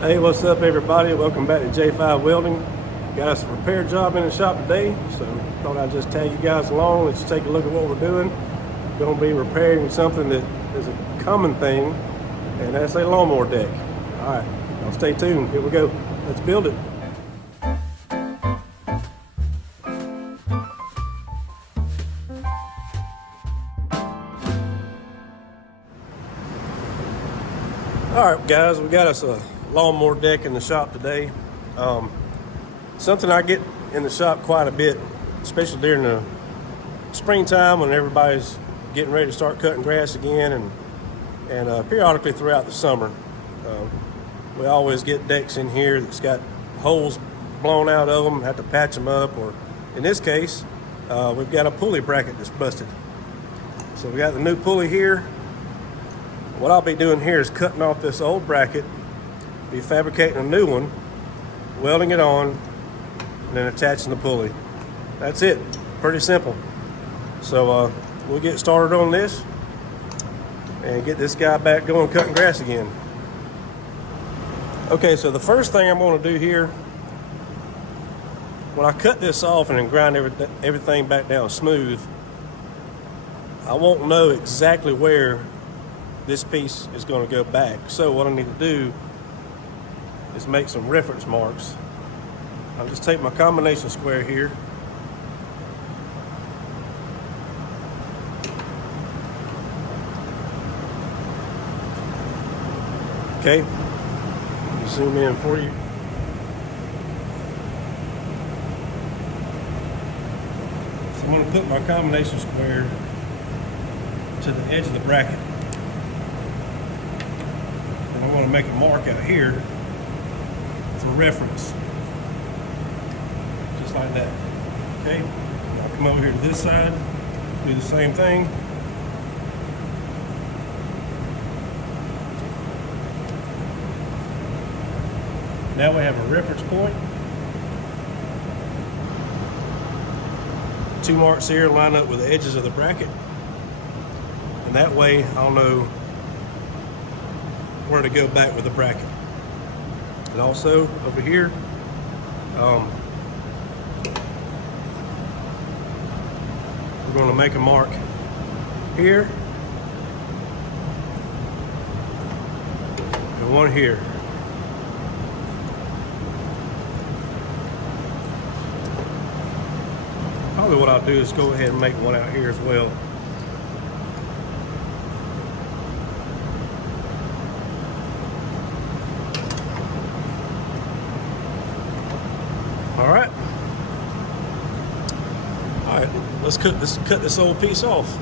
Hey, what's up everybody? Welcome back to J5 Welding. Got us a repair job in the shop today, so thought I'd just tag you guys along. Let's take a look at what we're doing. Going to be repairing something that is a common thing, and that's a lawnmower deck. All right, now stay tuned. Here we go. Let's build it. All right, guys, we got us a lawnmower deck in the shop today. Something I get in the shop quite a bit, especially during the springtime when everybody's getting ready to start cutting grass again, and periodically throughout the summer. We always get decks in here that's got holes blown out of them, have to patch them up, or in this case, we've got a pulley bracket that's busted. So we got the new pulley here. What I'll be doing here is cutting off this old bracket, be fabricating a new one, welding it on, and then attaching the pulley. That's it. Pretty simple. So we'll get started on this and get this guy back going cutting grass again. Okay, so the first thing I'm going to do here, when I cut this off and then grind everything back down smooth, I won't know exactly where this piece is going to go back. So what I need to do is make some reference marks. I'll just take my combination square here. Okay, zoom in for you. So I'm going to put my combination square to the edge of the bracket. And I'm going to make a mark out here for reference. Just like that. Okay, I'll come over here to this side, do the same thing. Now we have a reference point. 2 marks here line up with the edges of the bracket. And that way I'll know where to go back with the bracket. And also over here, we're going to make a mark here and one here. Probably what I'll do is go ahead and make one out here as well. All right, let's cut this old piece off.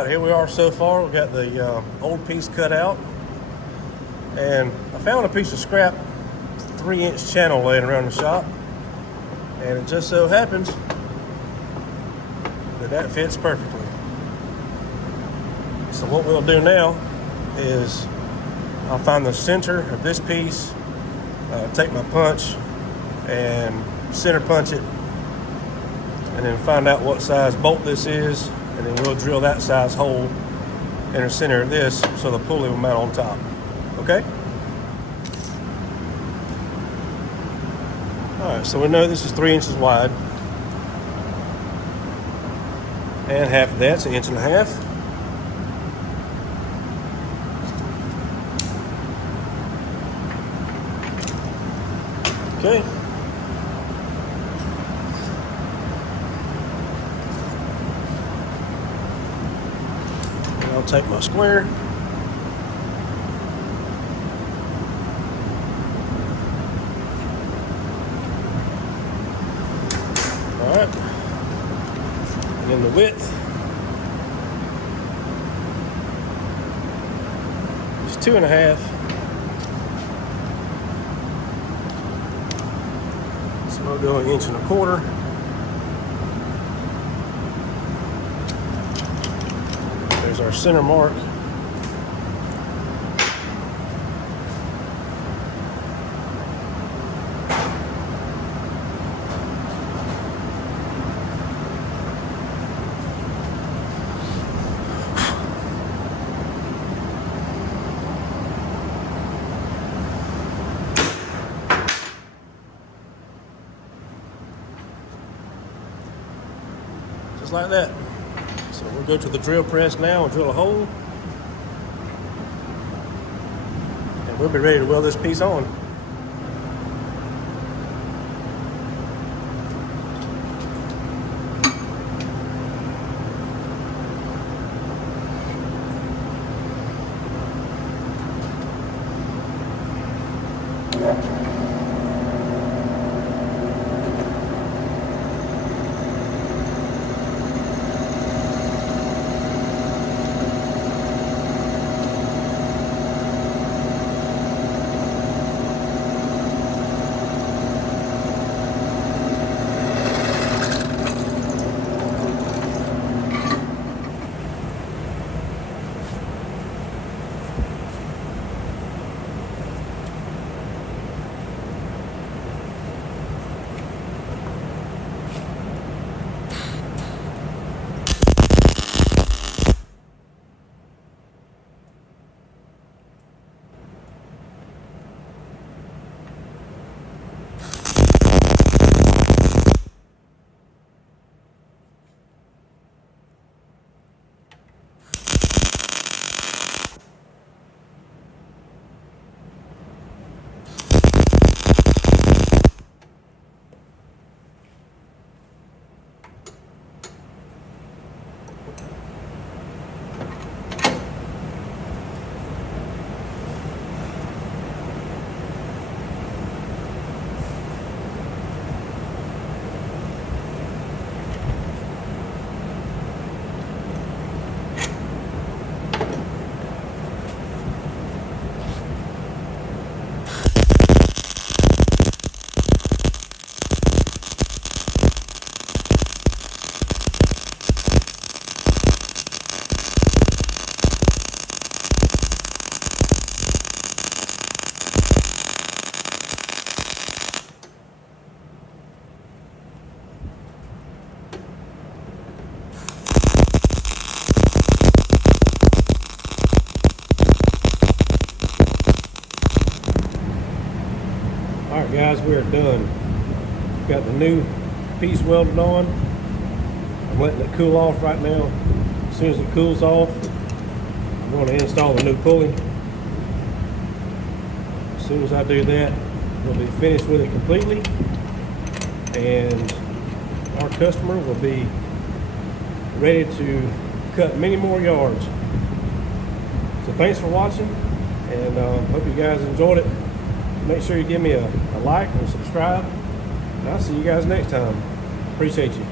right, here we are so far. We got the old piece cut out, and I found a piece of scrap 3-inch channel laying around the shop, and it just so happens that fits perfectly. So what we'll do now is I'll find the center of this piece, take my punch and center punch it, and then find out what size bolt this is, and then we'll drill that size hole in the center of this so the pulley will mount on top. Okay? Alright, so we know this is 3 inches wide, and half of that's 1.5 inches. Okay. And I'll take my square. All right. And then the width is 2.5. So we'll go 1.25 inches. There's our center mark. Just like that. So we'll go to the drill press now and drill a hole, and we'll be ready to weld this piece on. Alright guys, we are done. Got the new piece welded on. I'm letting it cool off right now. As soon as it cools off, I'm going to install the new pulley. As soon as I do that, we'll be finished with it completely, and our customer will be ready to cut many more yards. So thanks for watching, and hope you guys enjoyed it. Make sure you give me a like and subscribe, and I'll see you guys next time. Appreciate you.